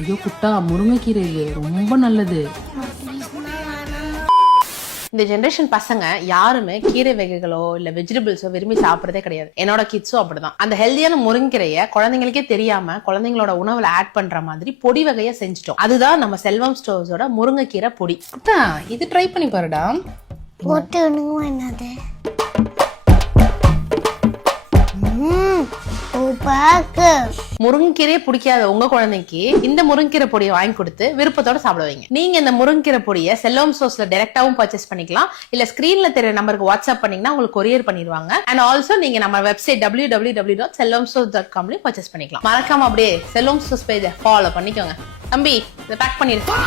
ஐயோ குட்டா, முருங்கைக்கீரை ரொம்ப நல்லது. இந்த ஜெனரேஷன் பசங்க யாருமே கீரை வகைகளோ இல்ல வெஜிடபிள்ஸோ விரும்பி சாப்பிடறதே கிடையாது. என்னோட கிட்ஸும் அப்படிதான். அந்த ஹெல்தியான முருங்கைக்கீரையை குழந்தைங்களுக்கே தெரியாம குழந்தைங்களோட உணவுல ஆட் பண்ற மாதிரி பொடி வகையா செஞ்சுட்டோம். அதுதான் நம்ம செல்வம் ஸ்டோர்ஸோட முருங்கைக்கீரை பொடி. இது ட்ரை பண்ணி பாருடா. முருங்கீரையே பிடிக்காத உங்க குழந்தைக்கு இந்த முருங்கீரை பொடியை வாங்கி கொடுத்து விருப்பத்தோட சாப்பிட வைங்க. நீங்க இந்த முருங்கீரை பொடியை செல்வம் ஸ்டோர்ஸ்ல டைரக்டாவும் பர்ச்சேஸ் பண்ணிக்கலாம். இல்ல ஸ்கிரீன்ல தெரிய நம்பருக்கு வாட்ஸ்அப் பண்ணீங்கன்னா உங்களுக்கு கொரியர் பண்ணிடுவாங்க. அண்ட் ஆல்சோ நீங்க நம்ம வெப்சைட் www.selvamstores.com பர்ச்சேஸ் பண்ணிக்கலாம். மறக்காம அப்படியே செல்வம் ஸ்டோர்ஸ் பேஜை ஃபாலோ பண்ணிக்கோங்க. தம்பி இதை பேக் பண்ணிருக்கேன்.